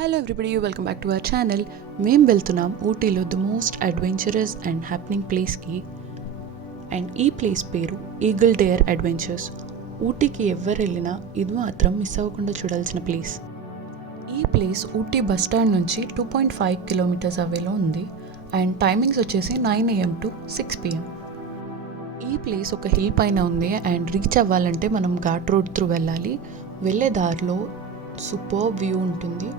Hello everybody, welcome back to our channel. మేము వెళ్తున్నాం ఊటీలో the most adventurous and happening ప్లేస్కి. అండ్ ఈ ప్లేస్ పేరు ఈగల్ డేర్ అడ్వెంచర్స్. ఊటీకి ఎవరు వెళ్ళినా ఇది మాత్రం మిస్ అవ్వకుండా చూడాల్సిన ప్లేస్. ఈ ప్లేస్ ఊటీ బస్ స్టాండ్ నుంచి 2.5 కిలోమీటర్స్ అవేలో ఉంది. అండ్ టైమింగ్స్ వచ్చేసి 9 AM to 6 PM. ఈ ప్లేస్ ఒక హిల్ పైన ఉంది అండ్ రీచ్ అవ్వాలంటే మనం ఘాట్ రోడ్ త్రూ వెళ్ళాలి. వెళ్ళే దారిలో సూపర్ వ్యూ ఉంటుంది.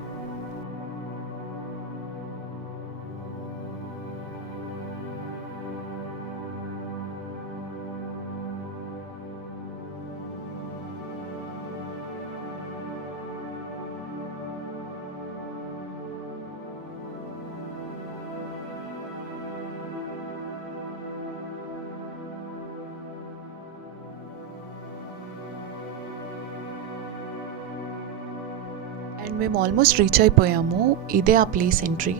అండ్ మేము ఆల్మోస్ట్ రీచ్ అయిపోయాము. ఇదే ఆ ప్లేస్ ఎంట్రీ.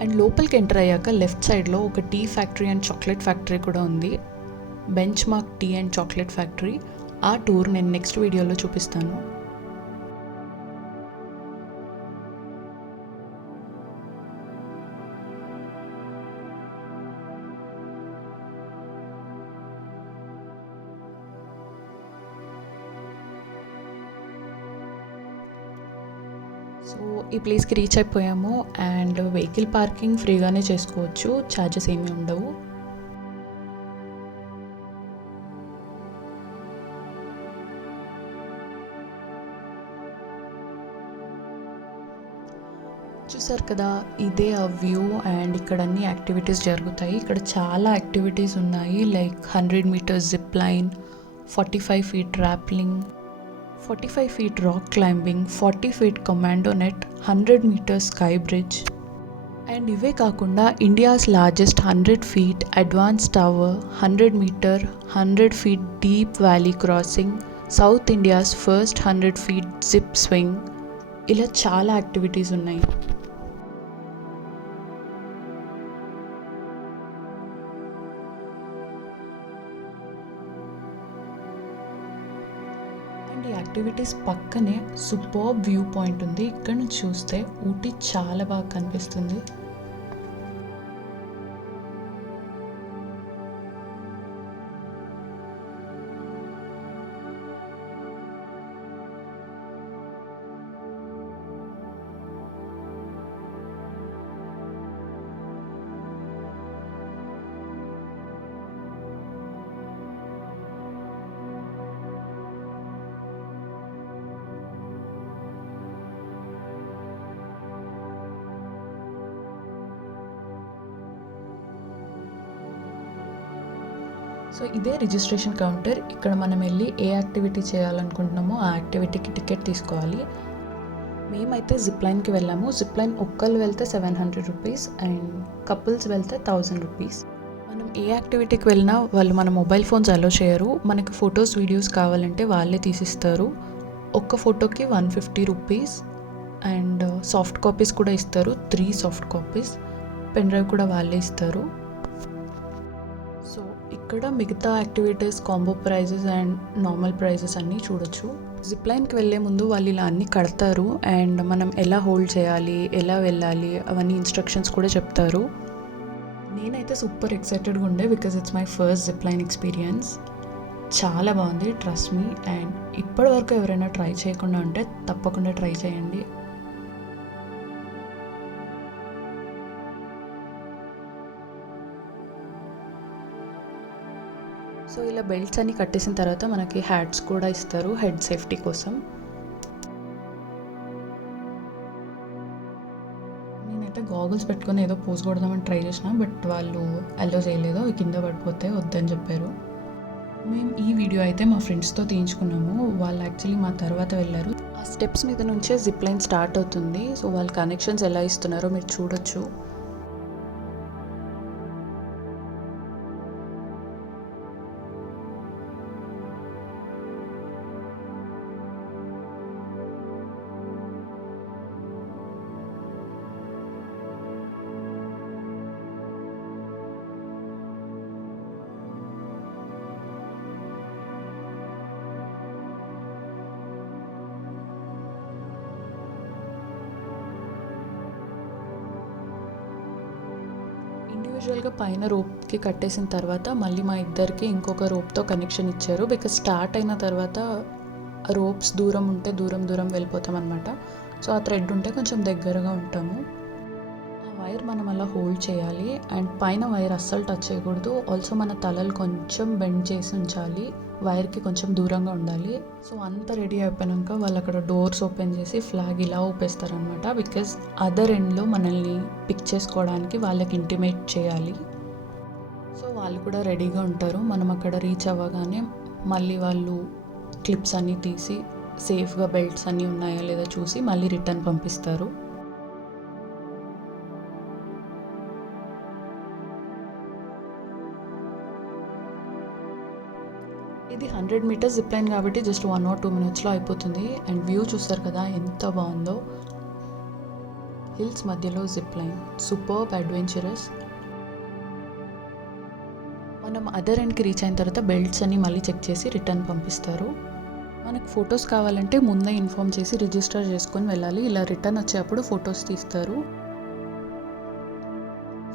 అండ్ లోపలికి ఎంటర్ అయ్యాక లెఫ్ట్ సైడ్లో ఒక tea factory and chocolate factory కూడా ఉంది. Benchmark tea and chocolate factory. ఆ టూర్ నేను నెక్స్ట్ వీడియోలో చూపిస్తాను. సో ఈ ప్లేస్కి రీచ్ అయిపోయాము. అండ్ వెహికల్ పార్కింగ్ ఫ్రీగానే చేసుకోవచ్చు, ఛార్జెస్ ఏమీ ఉండవు. చూసారు కదా, ఇదే ఆ వ్యూ. అండ్ ఇక్కడ అన్ని యాక్టివిటీస్ జరుగుతాయి. ఇక్కడ చాలా యాక్టివిటీస్ ఉన్నాయి, like 100 meters zip line, 45 feet rappelling, 45 feet rock climbing, 40 feet commando net, 100 meters sky bridge. And ఇవే కాకుండా India's largest 100 feet advance tower, 100 meter 100 feet deep valley crossing, south India's first 100 feet zip swing, ఇలా చాలా activities ఉన్నాయి. And ఈ activities పక్కనే super view point ఉంది. ఇక్కడ నుంచి చూస్తే ఊటీ చాలా బాగా కనిపిస్తుంది. సో ఇదే రిజిస్ట్రేషన్ కౌంటర్. ఇక్కడ మనం వెళ్ళి ఏ యాక్టివిటీ చేయాలనుకుంటున్నామో ఆ యాక్టివిటీకి టికెట్ తీసుకోవాలి. మేమైతే జిప్ లైన్కి వెళ్ళాము. జిప్ లైన్ ఒక్కళ్ళు వెళ్తే 700 rupees అండ్ కపుల్స్ వెళ్తే 1000 rupees. మనం ఏ యాక్టివిటీకి వెళ్ళినా వాళ్ళు మన మొబైల్ ఫోన్స్ అలో చేయరు. మనకి ఫొటోస్ వీడియోస్ కావాలంటే వాళ్ళే తీసిస్తారు. ఒక్క ఫోటోకి 150 rupees. అండ్ సాఫ్ట్ కాపీస్ కూడా ఇస్తారు, 3 సాఫ్ట్ కాపీస్. పెన్ డ్రైవ్ కూడా వాళ్ళే ఇస్తారు. సో ఇక్కడ మిగతా activities, combo prices and normal prices అన్నీ చూడొచ్చు. జిప్ లైన్కి వెళ్ళే ముందు వాళ్ళు ఇలా అన్నీ కడతారు అండ్ మనం ఎలా హోల్డ్ చేయాలి, ఎలా వెళ్ళాలి అవన్నీ ఇన్స్ట్రక్షన్స్ కూడా చెప్తారు. నేనైతే సూపర్ ఎక్సైటెడ్గా ఉండే, because it's my first zip line experience. చాలా బాగుంది, ట్రస్ట్ మీ. అండ్ ఇప్పటివరకు ఎవరైనా ట్రై చేయకుండా ఉంటే తప్పకుండా ట్రై చేయండి. సో ఇలా బెల్ట్స్ అన్ని కట్టేసిన తర్వాత మనకి హ్యాట్స్ కూడా ఇస్తారు హెడ్ సేఫ్టీ కోసం. నేనైతే గాగుల్స్ పెట్టుకొని ఏదో పోజ్ కొడదామని ట్రై చేసిన, బట్ వాళ్ళు అలో చేయలేదు, కింద పడిపోతే వద్దని చెప్పారు. మేము ఈ వీడియో అయితే మా ఫ్రెండ్స్తో తీయించుకున్నాము. వాళ్ళు యాక్చువల్లీ మా తర్వాత వెళ్ళారు. ఆ స్టెప్స్ మీద నుంచే జిప్ లైన్ స్టార్ట్ అవుతుంది. సో వాళ్ళు కనెక్షన్స్ ఎలా ఇస్తున్నారో మీరు చూడొచ్చు. ఇండివిజువల్గా పైన రోప్కి కట్టేసిన తర్వాత మళ్ళీ మా ఇద్దరికి ఇంకొక రోప్తో కనెక్షన్ ఇచ్చారు. బికాజ్ స్టార్ట్ అయిన తర్వాత రోప్స్ దూరం ఉంటే దూరం వెళ్ళిపోతాం అనమాట. సో ఆ థ్రెడ్ ఉంటే కొంచెం దగ్గరగా ఉంటాము. ఆ వైర్ మనం అలా హోల్డ్ చేయాలి అండ్ పైన వైర్ అస్సలు టచ్ చేయకూడదు. ఆల్సో మన తలలు కొంచెం బెండ్ చేసి ఉంచాలి, వైర్కి కొంచెం దూరంగా ఉండాలి. సో అంతా రెడీ అయిపోయాక వాళ్ళు అక్కడ డోర్స్ ఓపెన్ చేసి ఫ్లాగ్ ఇలా ఊపేస్తారనమాట. బికాజ్ అదర్ ఎండ్లో మనల్ని పిక్ చేసుకోవడానికి వాళ్ళకి ఇంటిమేట్ చేయాలి. సో వాళ్ళు కూడా రెడీగా ఉంటారు. మనం అక్కడ రీచ్ అవ్వగానే మళ్ళీ వాళ్ళు క్లిప్స్ అన్నీ తీసి సేఫ్గా బెల్ట్స్ అన్నీ ఉన్నాయా లేదా చూసి మళ్ళీ రిటర్న్ పంపిస్తారు. ఇది 100 మీటర్స్ జిప్ లైన్ కాబట్టి జస్ట్ 1 or 2 minutesలో అయిపోతుంది. అండ్ వ్యూ చూస్తారు కదా ఎంత బాగుందో. హిల్స్ మధ్యలో జిప్ లైన్, సూపర్బ్ అడ్వెంచరస్. మనం అదర్ ఎండ్కి రీచ్ అయిన తర్వాత బెల్ట్స్ అన్ని మళ్ళీ చెక్ చేసి రిటర్న్ పంపిస్తారు. మనకు ఫొటోస్ కావాలంటే ముందే ఇన్ఫామ్ చేసి రిజిస్టర్ చేసుకొని వెళ్ళాలి. ఇలా రిటర్న్ వచ్చేటప్పుడు ఫొటోస్ తీస్తారు.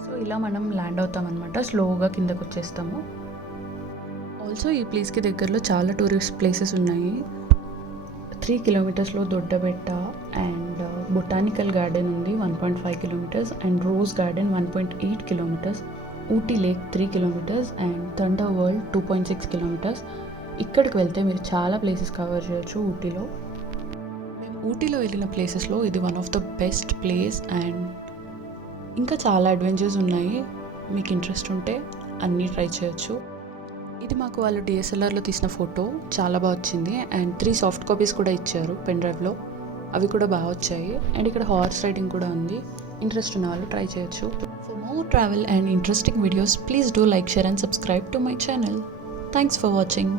సో ఇలా మనం ల్యాండ్ అవుతామన్నమాట. స్లోగా కిందకు వచ్చేస్తాము. ఆల్సో ఈ ప్లేస్కి దగ్గరలో చాలా టూరిస్ట్ ప్లేసెస్ ఉన్నాయి. 3 kilometersలో దొడ్డబెట్ట అండ్ బొటానికల్ గార్డెన్ ఉంది 1.5 kilometers and rose garden 1.8 kilometers, Ooty lake 3 kilometers and thunder world 2.6 kilometers. ఇక్కడికి వెళ్తే మీరు చాలా ప్లేసెస్ కవర్ చేయొచ్చు ఊటీలో. మేము ఊటీలో వెళ్ళిన ప్లేసెస్లో ఇది one of the best place and ఇంకా చాలా అడ్వెంచర్స్ ఉన్నాయి. మీకు ఇంట్రెస్ట్ ఉంటే అన్నీ ట్రై చేయొచ్చు. ఇది మాకు వాళ్ళు DSLRలో తీసిన ఫోటో, చాలా బాగా వచ్చింది. అండ్ 3 సాఫ్ట్ కాపీస్ కూడా ఇచ్చారు పెన్ డ్రైవ్లో, అవి కూడా బాగా వచ్చాయి. అండ్ ఇక్కడ హార్స్ రైడింగ్ కూడా ఉంది. ఇంట్రెస్ట్ ఉన్న వాళ్ళు ట్రై చేయొచ్చు. For more travel and interesting videos please do like, share and subscribe to my channel. Thanks for watching.